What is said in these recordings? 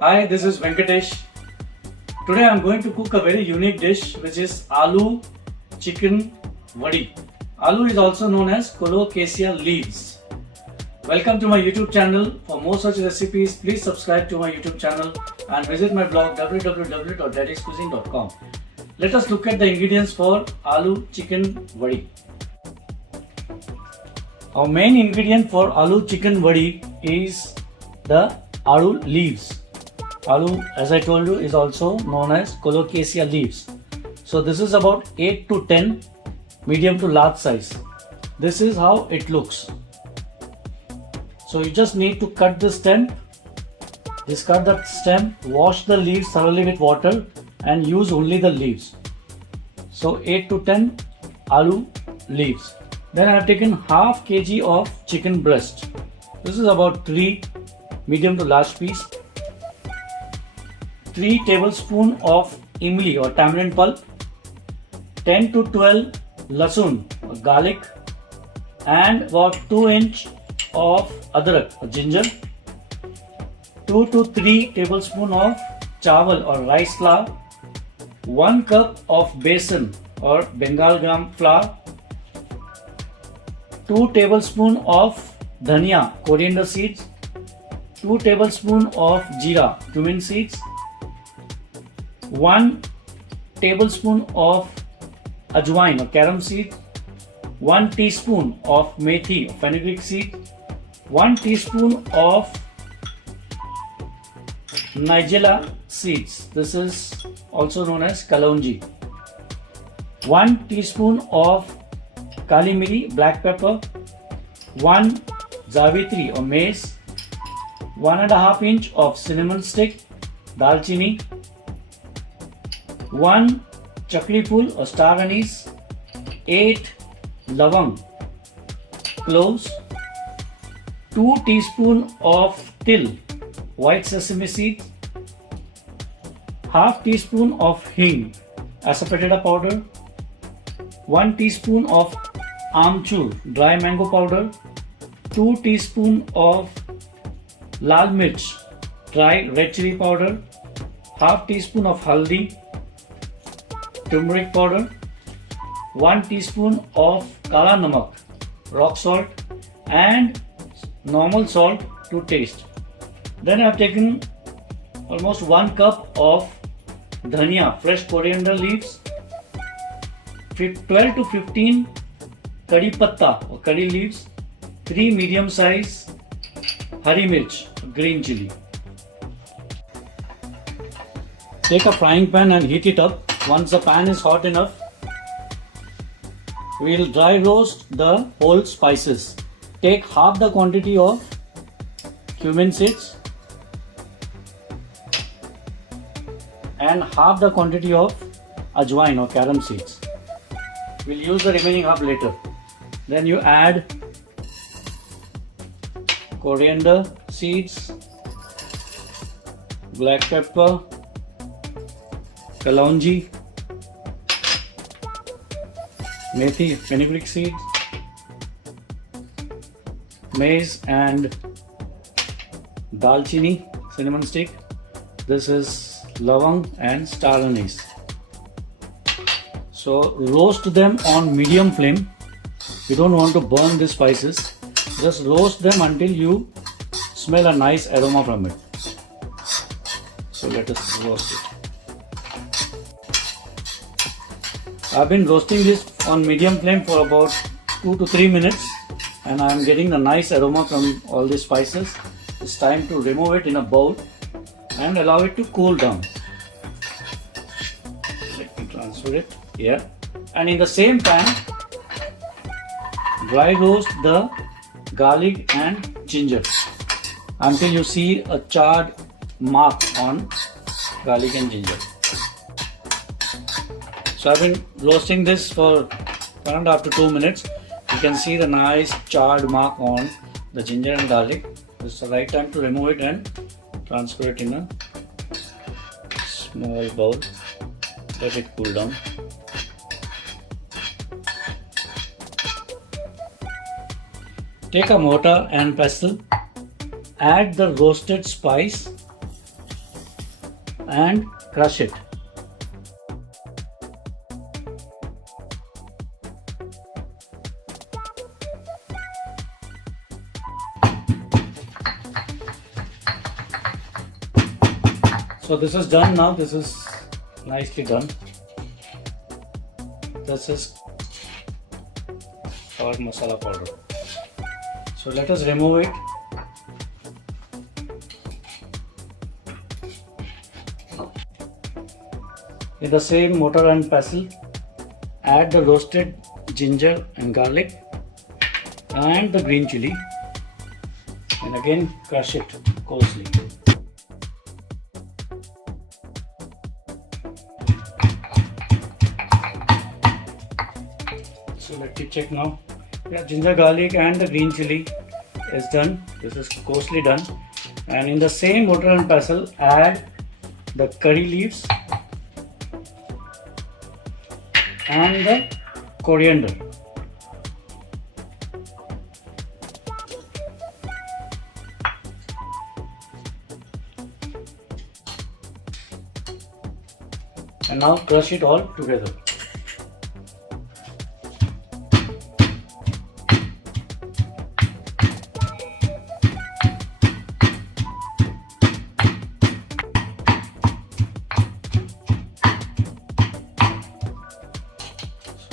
Hi, this is Venkatesh. Today I am going to cook a very unique dish which is Aaloo chicken Wadi. Aaloo is also known as Colocasia leaves. Welcome to my YouTube channel. For more such recipes, please subscribe to my YouTube channel and visit my blog www.daddy'scuisine.com. Let us look at the ingredients for Aaloo chicken Wadi. Our main ingredient for Aaloo chicken Wadi is the Aaloo leaves. Aaloo, as I told you, is also known as Colocasia leaves. So this is about 8 to 10 medium to large size. This is how it looks. So you just need to cut the stem, discard the stem, wash the leaves thoroughly with water and use only the leaves. So 8 to 10 Aaloo leaves. Then I have taken half kg of chicken breast. This is about 3 medium to large piece. 3 tablespoons of Imli or tamarind pulp, 10 to 12 Lassun or garlic, and about 2 inch of Adrak or ginger, 2 to 3 tablespoons of Chawal or rice flour, 1 cup of Besan or Bengal gram flour, 2 tablespoons of Dhaniya coriander seeds, 2 tablespoons of Jeera Cumin seeds, 1 tablespoon of Ajwain or Caram seed, 1 teaspoon of Methi or Fenugreek seed, 1 teaspoon of Nigella seeds. This is also known as Kalaunji. 1 teaspoon of Kaali Miri black pepper, 1 Javitri or Mace, 1.5 inch of cinnamon stick, Dal Chini, 1 Chakri Phool or star anise, 8 lavang, cloves, 2 teaspoons of till, white sesame seed, half teaspoon of hing, asafoetida powder, 1 teaspoon of amchur, dry mango powder, 2 teaspoons of lal mirch, dry red chili powder, half teaspoon of haldi, turmeric powder, 1 teaspoon of kala namak, rock salt, and normal salt to taste. Then I have taken almost 1 cup of Dhaniya, fresh coriander leaves, 12 to 15 curry patta or curry leaves, 3 medium size hari mirch, green chili. Take a frying pan and heat it up. Once the pan is hot enough, we will dry roast the whole spices. Take half the quantity of cumin seeds and half the quantity of Ajwain or Caram seeds. We'll use the remaining half later. Then you add coriander seeds, black pepper, Kalaunji, Methi, Fenugreek seeds, Mace, and Dal Chini, cinnamon stick. This is lavang and star anise. So roast them on medium flame. You don't want to burn the spices. Just roast them until you smell a nice aroma from it. So let us roast it. I've been roasting this on medium flame for about 2 to 3 minutes and I am getting a nice aroma from all the spices. It's time to remove it in a bowl and allow it to cool down. Let me transfer it here. And in the same pan, dry roast the garlic and ginger until you see a charred mark on garlic and ginger. So I've been roasting this for around after 2 minutes. You can see the nice charred mark on the ginger and garlic. This is the right time to remove it and transfer it in a small bowl. Let it cool down. Take a mortar and pestle, add the roasted spice and crush it. So this is done now. This is nicely done. This is our masala powder. So let us remove it. In the same mortar and pestle, add the roasted ginger and garlic and the green chili, and again crush it coarsely. So let me check now. Yeah, ginger, garlic and the green chili is done. This is coarsely done. And in the same mortar and pestle, add the curry leaves and the coriander. And now crush it all together.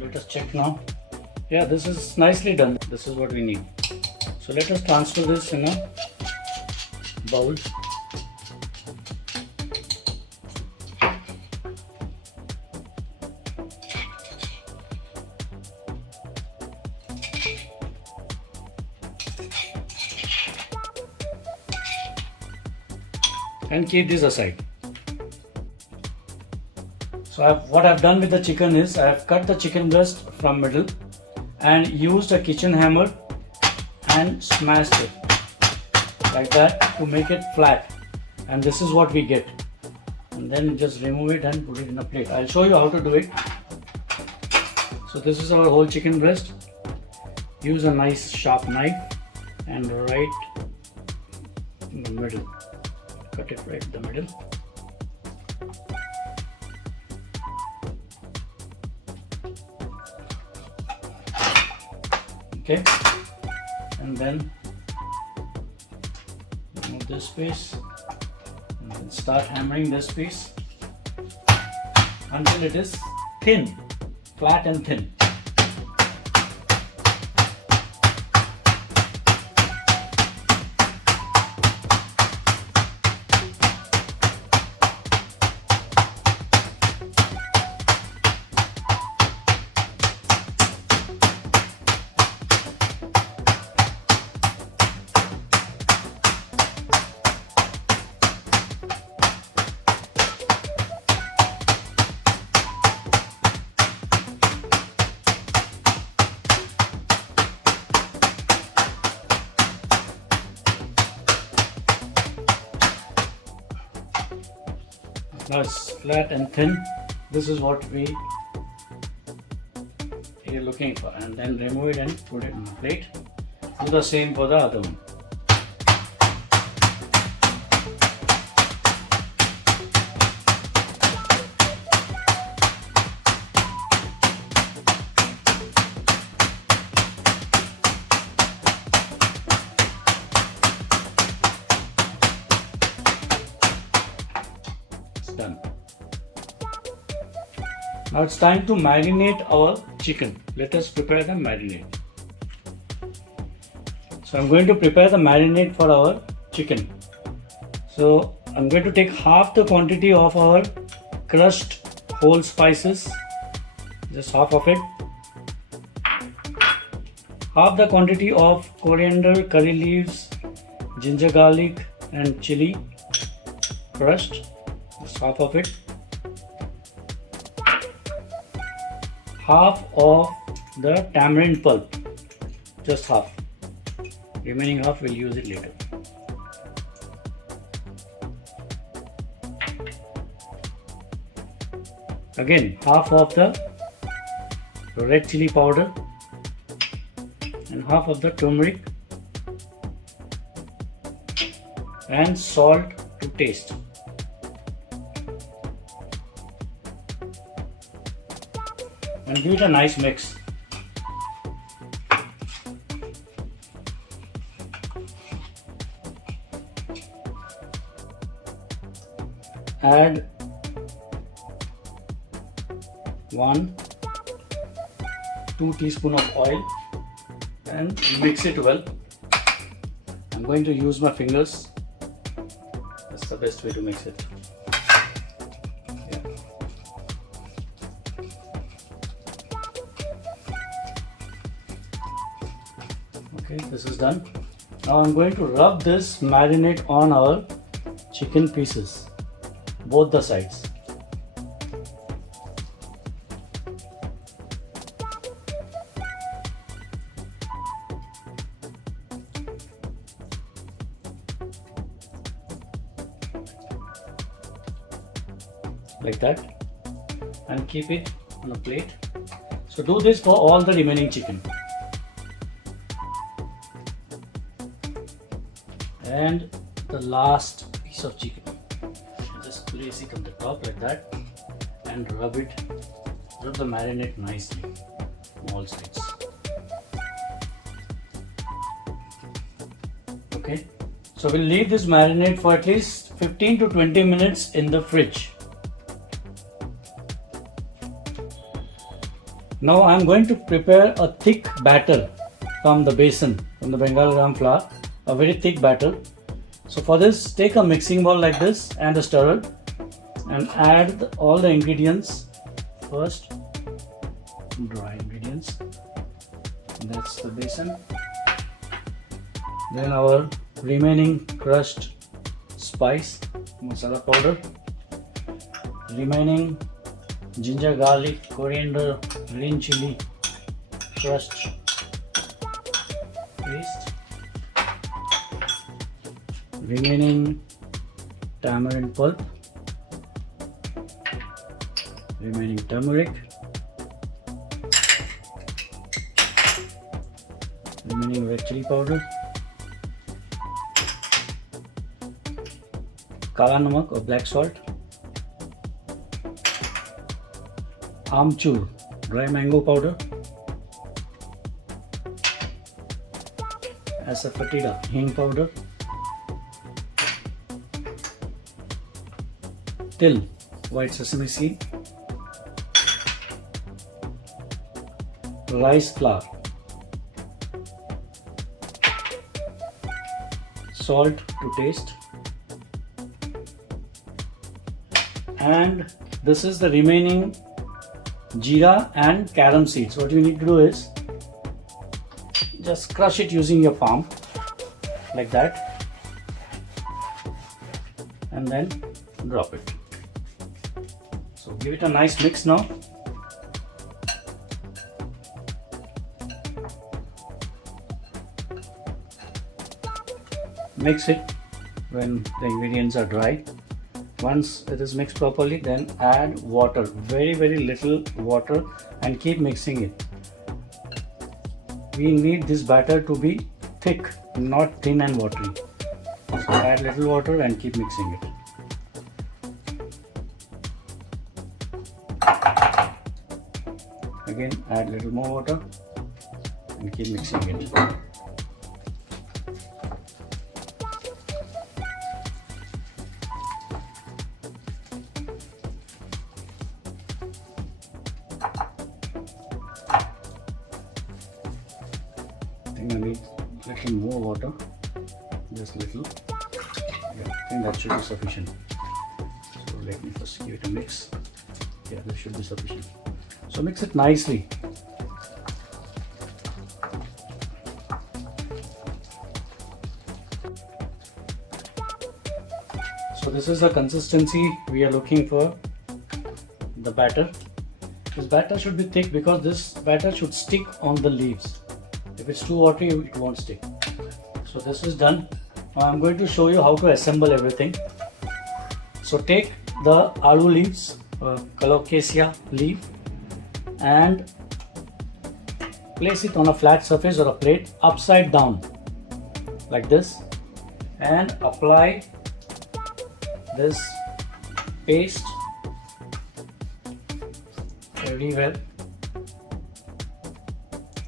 Let us check now. Yeah, this is nicely done. This is what we need. So let us transfer this in a bowl. And keep this aside. So what I've done with the chicken is I have cut the chicken breast from middle and used a kitchen hammer and smashed it like that to make it flat, and this is what we get. And then just remove it and put it in a plate. I'll show you how to do it. So this is our whole chicken breast. Use a nice sharp knife and right in the middle. Cut it right in the middle. Okay, and then remove this piece and then start hammering this piece until it is thin, flat and thin. Now it's flat and thin. This is what we are looking for, and then remove it and put it on a plate. Do the same for the other one. Done. Now it's time to marinate our chicken. Let us prepare the marinade. So I'm going to prepare the marinade for our chicken. So I'm going to take half the quantity of our crushed whole spices, just half of it. Half the quantity of coriander, curry leaves, ginger, garlic and chili crushed. Half of it. Half of the tamarind pulp, just half. Remaining half we'll use it later. Again, half of the red chili powder and half of the turmeric and salt to taste. and give it a nice mix. Add 2 teaspoons of oil and mix it well. I'm going to use my fingers. That's the best way to mix it. Yeah. Okay, this is done. Now I'm going to rub this marinade on our chicken pieces, both the sides. Like that, and keep it on a plate. So do this for all the remaining chicken. And the last piece of chicken, just place it on the top like that and rub the marinade nicely on all sides. Okay, so we'll leave this marinade for at least 15 to 20 minutes in the fridge. Now I am going to prepare a thick batter from the besan, from the Bengal gram flour, a very thick batter. So for this, take a mixing bowl like this and a stirrer and add all the ingredients. First, dry ingredients. That's the besan. Then our remaining crushed spice, masala powder. Remaining ginger, garlic, coriander, green chili, crushed paste. Remaining tamarind pulp. Remaining turmeric. Remaining red chili powder. Kala namak or black salt. Amchur, dry mango powder. Asafoetida, hing powder. Till, white sesame seed. Rice flour. Salt to taste. And this is the remaining Jeera and Caram seeds. What you need to do is just crush it using your palm like that and then drop it. So give it a nice mix now. Mix it when the ingredients are dry. Once it is mixed properly, then add water, very little water, and keep mixing it. We need this batter to be thick, not thin and watery. So add little water and keep mixing it. Again, add little more water and keep mixing it. I need little more water, just little. Yeah, I think that should be sufficient. So let me first give it a mix. Yeah, this should be sufficient. So mix it nicely. So this is the consistency we are looking for the batter. This batter should be thick because this batter should stick on the leaves. If it's too watery, it won't stick. So this is done. Now I'm going to show you how to assemble everything. So take the aaloo leaves, Colocasia leaf, and place it on a flat surface or a plate upside down like this, and apply this paste very well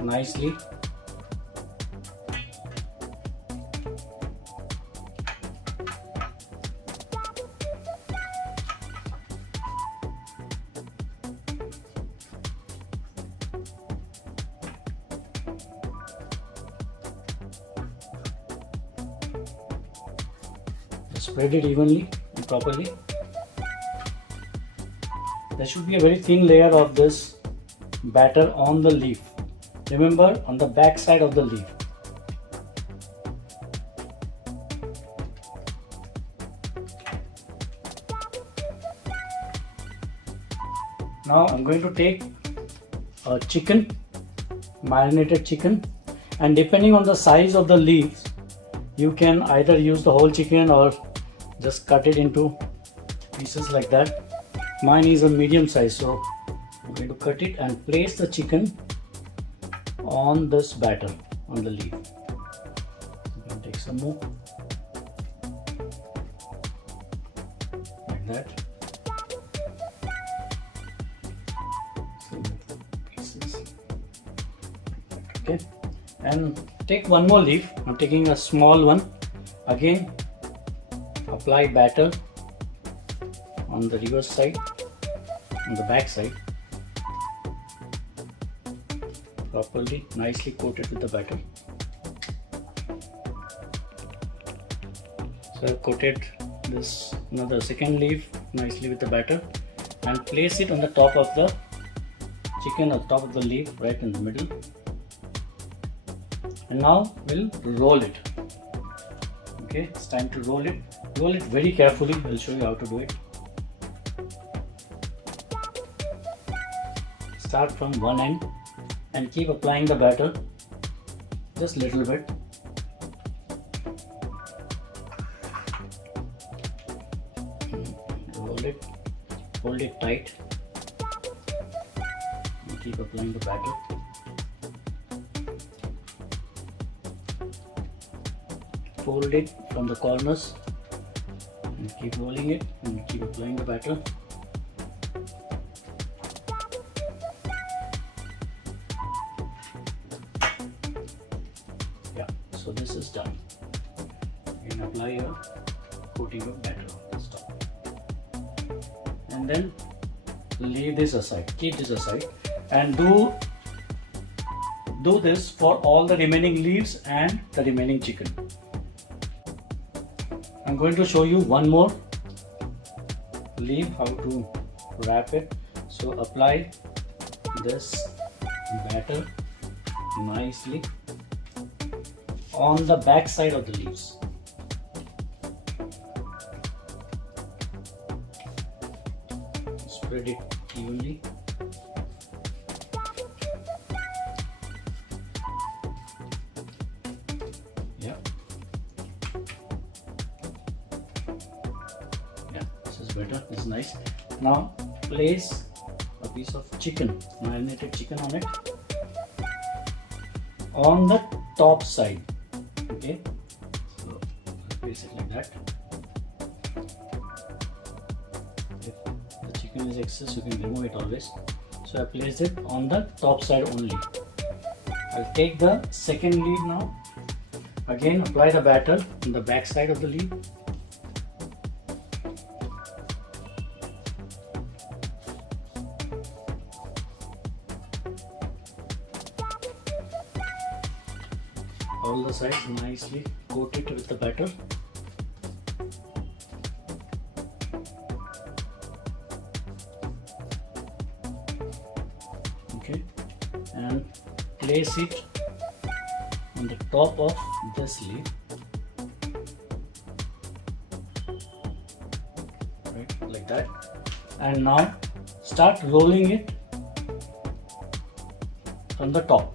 nicely. Spread it evenly and properly. There should be a very thin layer of this batter on the leaf. Remember, on the back side of the leaf. Now I'm going to take a chicken, marinated chicken, and depending on the size of the leaves, you can either use the whole chicken or just cut it into pieces like that. Mine is a medium size, so I'm going to cut it and place the chicken on this batter on the leaf. I'm going to take some more like that. Some pieces. Okay, and take one more leaf. I'm taking a small one. Again, apply batter on the reverse side, on the back side, properly, nicely coat it with the batter. So I've coated this another second leaf nicely with the batter and place it on the top of the chicken, on top of the leaf, right in the middle. And now we'll roll it. Okay, it's time to roll it. Roll it very carefully. I'll show you how to do it. Start from one end and keep applying the batter just a little bit. Roll it, hold it tight and keep applying the batter. Fold it from the corners and keep rolling it and keep applying the batter. Yeah, so this is done. You can apply your coating of batter on this top. And then leave this aside, keep this aside, and do this for all the remaining leaves and the remaining chicken. I'm going to show you one more leaf, how to wrap it. So apply this batter nicely on the back side of the leaves. Spread it evenly. Yeah. This is better. This is nice. Now place a piece of chicken, marinated chicken on it, on the top side. Okay, so place it like that. If the chicken is excess, you can remove it always. So I placed it on the top side only. I'll take the second leaf now. Again, apply the batter on the back side of the leaf. All the sides nicely coat it with the batter. Okay, and place it on the top of this leaf, right, like that. And now start rolling it from the top,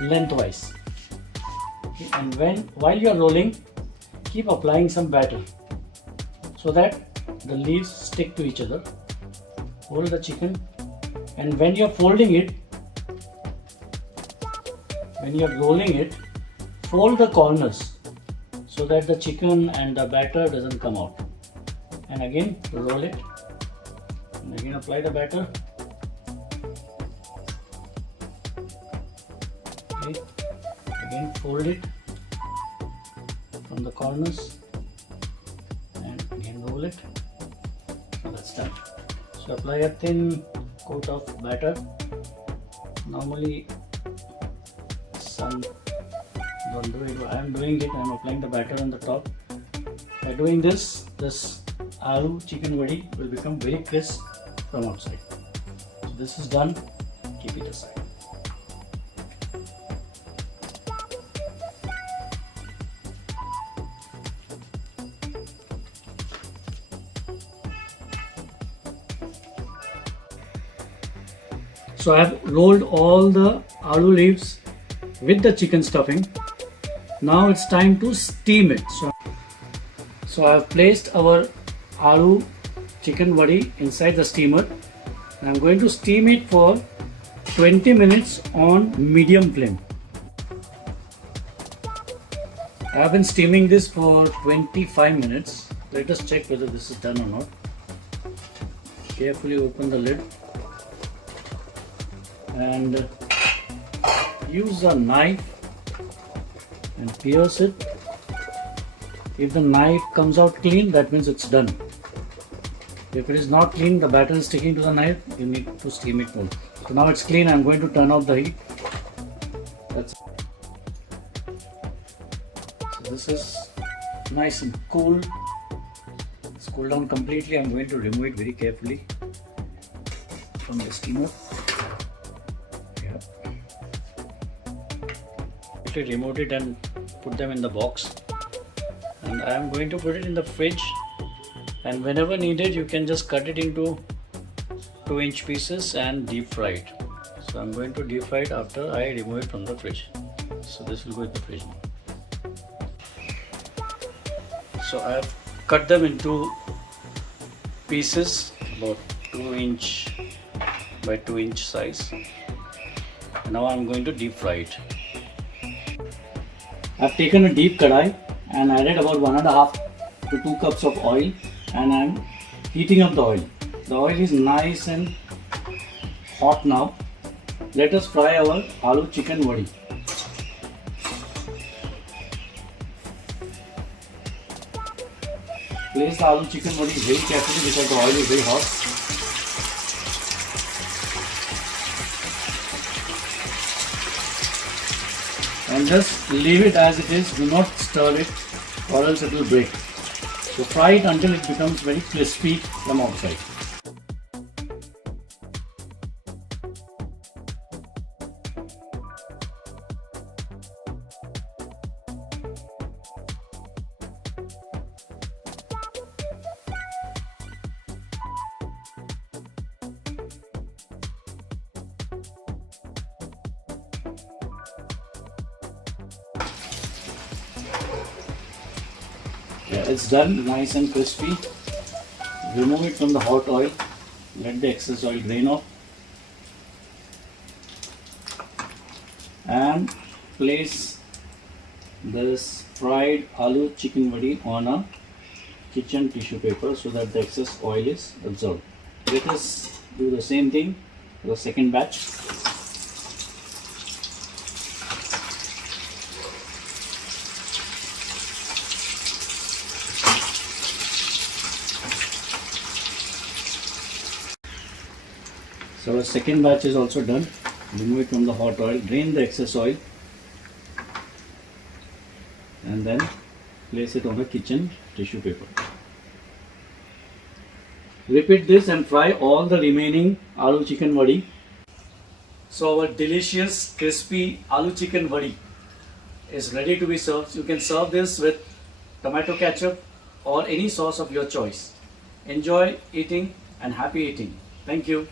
lengthwise. Okay, and while you are rolling, keep applying some batter so that the leaves stick to each other. Hold the chicken, and when you are folding it, when you are rolling it, fold the corners so that the chicken and the batter doesn't come out. And again roll it, and again apply the batter. Again fold it from the corners and again roll it. So that's done. So apply a thin coat of batter. Normally some don't do it. I am doing it. I am applying the batter on the top. By doing this aloo chicken vadi will become very crisp from outside. So this is done. Keep it aside. So I have rolled all the aloo leaves with the chicken stuffing. Now it's time to steam it. So I have placed our aloo chicken vadi inside the steamer. And I'm going to steam it for 20 minutes on medium flame. I have been steaming this for 25 minutes. Let us check whether this is done or not. Carefully open the lid and use a knife and pierce it. If the knife comes out clean, that means it's done. If it is not clean, the batter is sticking to the knife, you need to steam it more. So now it's clean. I'm going to turn off the heat. So this is nice and cool. It's cooled down completely. I'm going to remove it very carefully from the steamer. Remove it and put them in the box, and I am going to put it in the fridge, and whenever needed you can just cut it into 2-inch pieces and deep fry it. So I am going to deep fry it after I remove it from the fridge. So this will go in the fridge now. So I have cut them into pieces about 2-inch by 2-inch size. Now I am going to deep fry it. I have taken a deep kadai and added about 1.5 to 2 cups of oil, and I am heating up the oil. The oil is nice and hot now. Let us fry our aloo chicken vadi. Place the aloo chicken vadi very carefully because the oil is very hot. And just leave it as it is, do not stir it or else it will break. So fry it until it becomes very crispy from outside. Yeah, it's done, nice and crispy. Remove it from the hot oil. Let the excess oil drain off. And place this fried aloo chicken vadi on a kitchen tissue paper so that the excess oil is absorbed. Let us do the same thing for the second batch. So our second batch is also done. Remove it from the hot oil, drain the excess oil, and then place it on a kitchen tissue paper. Repeat this and fry all the remaining aloo chicken vadi. So our delicious crispy aloo chicken vadi is ready to be served. You can serve this with tomato ketchup or any sauce of your choice. Enjoy eating and happy eating. Thank you.